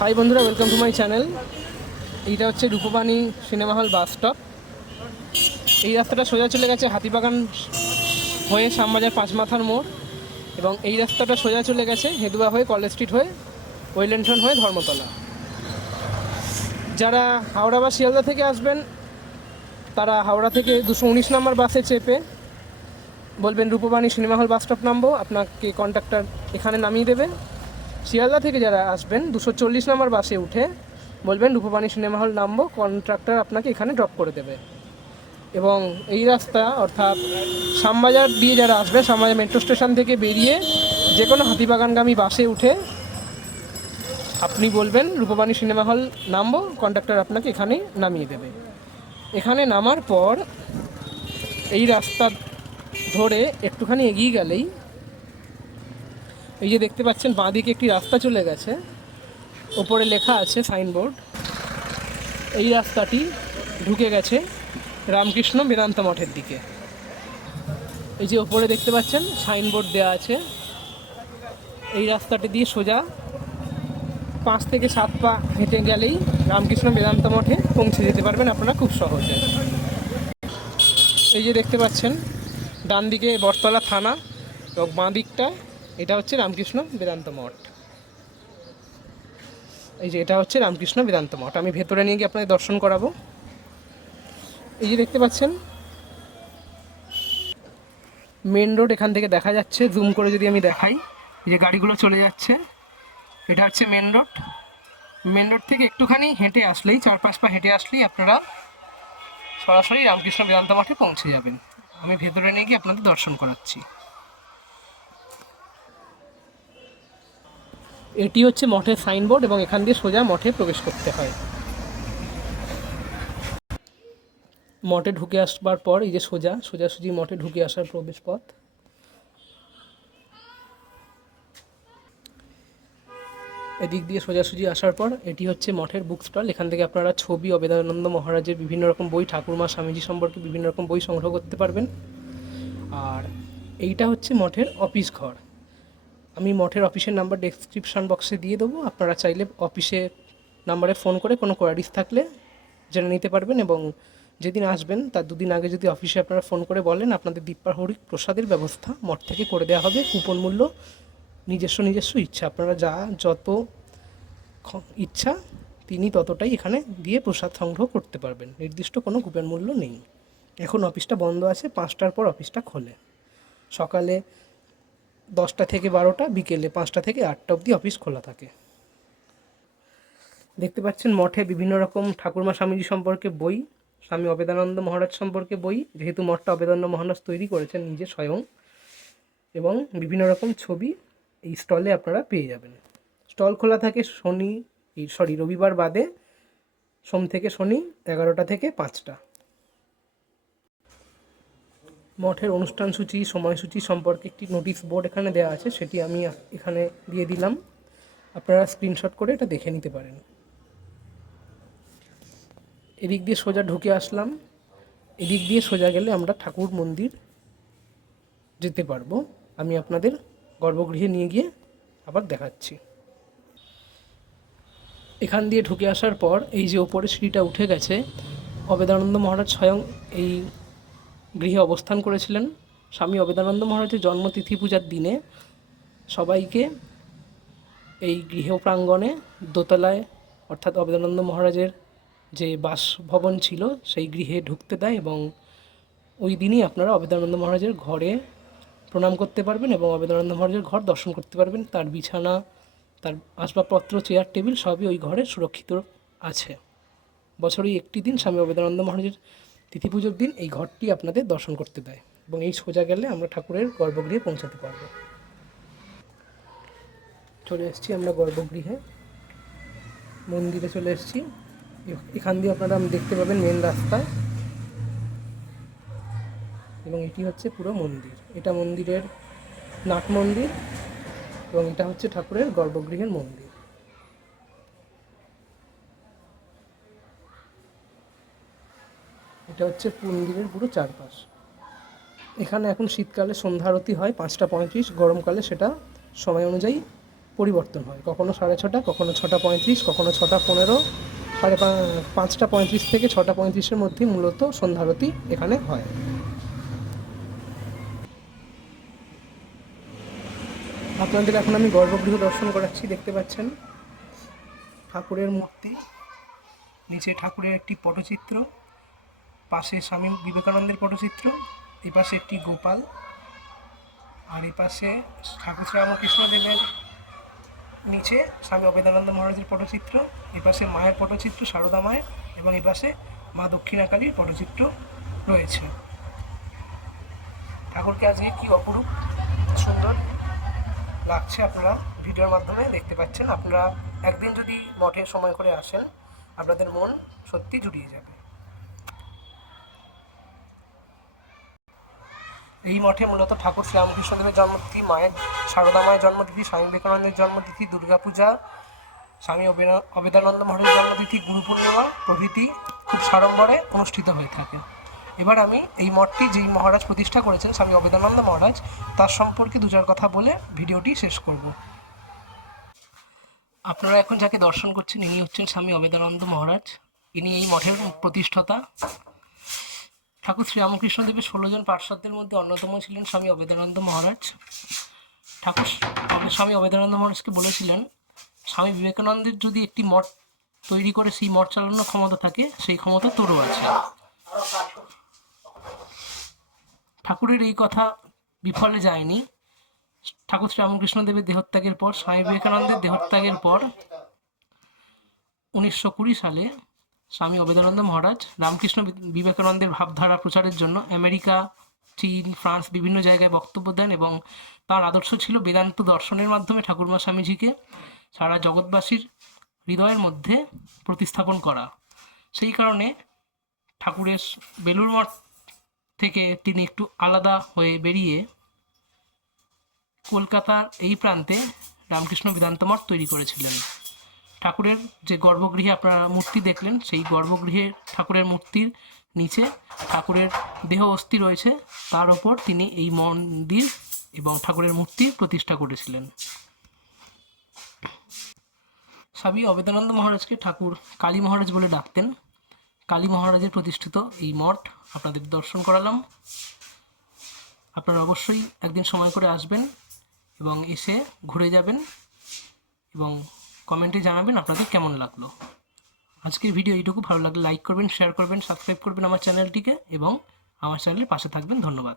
High বন্ধুরা, welcome to my channel. এইটা হচ্ছে Rupbani cinema hall bus stop. এই রাস্তাটা সোজা চলে গেছে হাতিবাগান হয়ে শ্যামবাজার পাঁচমাথার মোড়, এবং এই রাস্তাটা সোজা চলে গেছে হেদুয়া হয়ে কলেজ স্ট্রিট হয়ে ওয়েলেন্টন হয়ে ধর্মতলা। যারা হাওড়া বা শিয়ালদা থেকে আসবেন তারা হাওড়া থেকে 219 নম্বর বাসে চেপে বলবেন Rupbani cinema hall bus stop নামবো, আপনাকে কন্ডাক্টর এখানে নামিয়ে দেবে। শিয়ালদা থেকে যারা আসবেন 240 নম্বর বাসে উঠে বলবেন রূপবাণী সিনেমা হল নামবো, কন্ট্রাক্টর আপনাকে এখানে ড্রপ করে দেবে। এবং এই রাস্তা অর্থাৎ শ্যামবাজার দিয়ে যারা আসবে, শ্যামবাজার মেট্রো স্টেশন থেকে বেরিয়ে যে কোনো হাতিবাগানগামী বাসে উঠে আপনি বলবেন রূপবাণী সিনেমা হল নামবো, কন্ডাক্টর আপনাকে এখানে নামিয়ে দেবে। এখানে নামার পর এই রাস্তা ধরে একটুখানি এগিয়ে গেলেই এই যে দেখতে পাচ্ছেন বাঁদিকে একটি রাস্তা চলে গেছে, ওপরে লেখা আছে সাইনবোর্ড। এই রাস্তাটি ঢুকে গেছে রামকৃষ্ণ বেদান্ত মঠের দিকে। এই যে ওপরে দেখতে পাচ্ছেন সাইনবোর্ড দেওয়া আছে। এই রাস্তাটি দিয়ে সোজা 5 থেকে 7 পা হেঁটে গেলেই রামকৃষ্ণ বেদান্ত মঠে পৌঁছে যেতে পারবেন আপনারা খুব সহজে। এই যে দেখতে পাচ্ছেন ডান দিকে বটতলা থানা এবং বাঁ দিকটা এটা হচ্ছে রামকৃষ্ণ বেদান্ত মঠ। এই যে এটা হচ্ছে রামকৃষ্ণ বেদান্ত মঠ। আমি ভেতরে নিয়ে গিয়ে আপনাদের দর্শন করাবো। এই যে দেখতে পাচ্ছেন মেন রোড এখান থেকে দেখা যাচ্ছে, জুম করে যদি আমি দেখাই, এই যে গাড়িগুলো চলে যাচ্ছে, এটা হচ্ছে মেন রোড। মেন রোড থেকে একটুখানি হেঁটে আসলেই, 4-5 পা হেঁটে আসলেই আপনারা সরাসরি রামকৃষ্ণ বেদান্ত মঠে পৌঁছে যাবেন। আমি ভেতরে নিয়ে গিয়ে আপনাদের দর্শন করাচ্ছি। এটি হচ্ছে মঠের সাইনবোর্ড এবং এখান দিয়ে সোজা মঠে প্রবেশ করতে হয়। মঠে ঢুকে আসবার পর এই যে সোজাসুজি মঠে ঢুকে আসার প্রবেশ পথ। এদিক দিয়ে সোজাসুজি আসার পর এটি হচ্ছে মঠের বুক স্টল। এখান থেকে আপনারা ছবি, অবেদানন্দ মহারাজের বিভিন্ন রকম বই, ঠাকুরমা স্বামীজি সম্পর্কে বিভিন্ন রকম বই সংগ্রহ করতে পারবেন। আর এইটা হচ্ছে মঠের অফিস ঘর। আমি মঠের অফিসের নাম্বার ডেসক্রিপশন বক্সে দিয়ে দেবো, আপনারা চাইলে অফিসে নাম্বারে ফোন করে কোনো কোয়ারিজ থাকলে জেনে নিতে পারবেন। এবং যেদিন আসবেন তার 2 দিন আগে যদি অফিসে আপনারা ফোন করে বলেন, আপনাদের দীপাহরিক প্রসাদের ব্যবস্থা মঠ থেকে করে দেওয়া হবে। কুপন মূল্য নিজস্ব ইচ্ছা, আপনারা যত ইচ্ছা তিনি ততটাই এখানে দিয়ে প্রসাদ সংগ্রহ করতে পারবেন। নির্দিষ্ট কোনো কুপন মূল্য নেই। এখন অফিসটা বন্ধ আছে, 5টার পর অফিসটা খোলে। সকালে 10টা থেকে 12টা, বিকেলে 5টা থেকে 8টা অবধি অফিস খোলা থাকে। দেখতে পাচ্ছেন মঠে বিভিন্ন রকম ঠাকুরমা স্বামীজি সম্পর্কে বই, স্বামী অবেদানন্দ মহারাজ সম্পর্কে বই, যেহেতু মঠটা অবেদানন্দ মহারাজ তৈরি করেছেন নিজে স্বয়ং, এবং বিভিন্ন রকম ছবি এই স্টলে আপনারা পেয়ে যাবেন। স্টল খোলা থাকে রবিবার বাদে, সোম থেকে শনি 11টা থেকে 5টা। মঠের অনুষ্ঠান সূচি, সময়সূচি সম্পর্কে একটি নোটিশ বোর্ড এখানে দেওয়া আছে, সেটি আমি এখানে দিয়ে দিলাম, আপনারা স্ক্রিনশট করে এটা দেখে নিতে পারেন। এদিক দিয়ে সোজা ঢুকে আসলাম। এদিক দিয়ে সোজা গেলে আমরা ঠাকুর মন্দির যেতে পারবো। আমি আপনাদের গর্ভগৃহে নিয়ে গিয়ে আবার দেখাচ্ছি। এখান দিয়ে ঢুকে আসার পর এই যে ওপরে সিঁড়িটা উঠে গেছে, অবেদানন্দ মহারাজ স্বয়ং এই গৃহে অবস্থান করেছিলেন। স্বামী অবেদানন্দ মহারাজের জন্মতিথি পূজার দিনে সবাইকে এই গৃহ প্রাঙ্গণে দোতলায়, অর্থাৎ অবেদানন্দ মহারাজের যে বাসভবন ছিল সেই গৃহে ঢুকতে দেয়, এবং ওই দিনই আপনারা অবেদানন্দ মহারাজের ঘরে প্রণাম করতে পারবেন এবং অবেদানন্দ মহারাজের ঘর দর্শন করতে পারবেন। তার বিছানা, তার আসবাবপত্র, চেয়ার টেবিল সবই ওই ঘরে সুরক্ষিত আছে। বছরে একটি দিন স্বামী অবেদানন্দ মহারাজের তিথি পুজোর দিন এই ঘরটি আপনাদের দর্শন করতে দেয়, এবং এই সোজা গেলে আমরা ঠাকুরের গর্ভগৃহে পৌঁছাতে পারব। চলে এসেছি আমরা গর্ভগৃহে, মন্দিরে চলে এসেছি। এখান দিয়ে আপনারা দেখতে পাবেন মেন রাস্তা, এবং এটি হচ্ছে পুরো মন্দির। এটা মন্দিরের নাট মন্দির, এবং এটা হচ্ছে ঠাকুরের গর্ভগৃহের মন্দির। এটা হচ্ছে মন্দিরের পুরো চারপাশ। এখানে এখন শীতকালে সন্ধ্যা আরতি হয় 5টা 35, গরমকালে সেটা সময় অনুযায়ী পরিবর্তন হয়, কখনো 6:30, কখনো 6:35, কখনো 6:15, 5:35 থেকে 6:35-এর মধ্যে মূলত সন্ধ্যারতি এখানে হয়। আপনাদের এখন আমি গর্ভগৃহ দর্শন করাচ্ছি। দেখতে পাচ্ছেন ঠাকুরের মূর্তি, নিচে ঠাকুরের একটি পটচিত্র, পাশে স্বামী বিবেকানন্দের পটচিত্র, এই পাশে একটি গোপাল, আর এই পাশে ঠাকুর শ্রীরামকৃষ্ণদেবের নিচে স্বামী অভেদানন্দ মহারাজের পটচিত্র, এই পাশে মায়ের পটচিত্র সারদা মায়ের, এবং এই পাশে মা দক্ষিণাকালীর পটচিত্র রয়েছে। ঠাকুরকে আজকে কি অপরূপ সুন্দর লাগছে আপনারা ভিডিওর মাধ্যমে দেখতে পাচ্ছেন। আপনারা একদিন যদি মঠে সময় করে আসেন, আপনাদের মন সত্যি জুড়িয়ে যাবে। এই মঠে মূলত ঠাকুর শ্রীরামকৃষ্ণদেবের জন্মতিথি, মায়ের সারদা মায়ের জন্মতিথি, স্বামী বিবেকানন্দের জন্মতিথি, দুর্গাপূজা, স্বামী অভেদানন্দ মহারাজের জন্মতিথি, গুরু পূর্ণিমা প্রভৃতি খুব সাড়ম্বরে অনুষ্ঠিত হয়ে থাকে। এবার আমি এই মঠটি যেই মহারাজ প্রতিষ্ঠা করেছেন, স্বামী অভেদানন্দ মহারাজ, তার সম্পর্কে দু চার কথা বলে ভিডিওটি শেষ করব। আপনারা এখন যাকে দর্শন করছেন, ইনি হচ্ছেন স্বামী অভেদানন্দ মহারাজ। ইনি এই মঠের প্রতিষ্ঠাতা। ঠাকুর শ্রীরামকৃষ্ণদেবের 16 জন পার্ষদদের মধ্যে অন্যতম ছিলেন স্বামী অভেদানন্দ মহারাজ। ঠাকুর স্বামী অভেদানন্দ মহারাজকে বলেছিলেন, স্বামী বিবেকানন্দের যদি একটি মঠ তৈরি করে সেই মঠ চালানোর ক্ষমতা থাকে, সেই ক্ষমতা তোরও আছে। ঠাকুরের এই কথা বিফলে যায়নি। ঠাকুর শ্রীরামকৃষ্ণদেবের দেহত্যাগের পর, স্বামী বিবেকানন্দের দেহত্যাগের পর 1920 সালে স্বামী অভেদানন্দ মহারাজ রামকৃষ্ণ বিবেকানন্দের ভাবধারা প্রচারের জন্য আমেরিকা, চীন, ফ্রান্স বিভিন্ন জায়গায় বক্তব্য দেন, এবং তার আদর্শ ছিল বেদান্ত দর্শনের মাধ্যমে ঠাকুরমা স্বামীজিকে সারা জগৎবাসীর হৃদয়ের মধ্যে প্রতিস্থাপন করা। সেই কারণে ঠাকুরের বেলুড় মঠ থেকে তিনি একটু আলাদা হয়ে বেরিয়ে কলকাতার এই প্রান্তে রামকৃষ্ণ বেদান্ত মঠ তৈরি করেছিলেন। ঠাকুরের যে গর্ভগৃহে আপনারা মূর্তি দেখলেন, সেই গর্ভগৃহে ঠাকুরের মূর্তির নিচে ঠাকুরের দেহ অস্থি রয়েছে, তার ওপর তিনি এই মন্দির এবং ঠাকুরের মূর্তি প্রতিষ্ঠা করেছিলেন। স্বামী অভেদানন্দ মহারাজকে ঠাকুর কালী মহারাজ বলে ডাকতেন। কালী মহারাজের প্রতিষ্ঠিত এই মঠ আপনাদের দর্শন করালাম। আপনারা অবশ্যই একদিন সময় করে আসবেন এবং এসে ঘুরে যাবেন এবং কমেন্টে জানাবেন আপনাদের কেমন লাগলো। আজকের ভিডিও এইটুকু। ভালো লাগলে লাইক করবেন, শেয়ার করবেন, সাবস্ক্রাইব করবেন আমার চ্যানেলটিকে এবং আমার চ্যানেলের পাশে থাকবেন। ধন্যবাদ।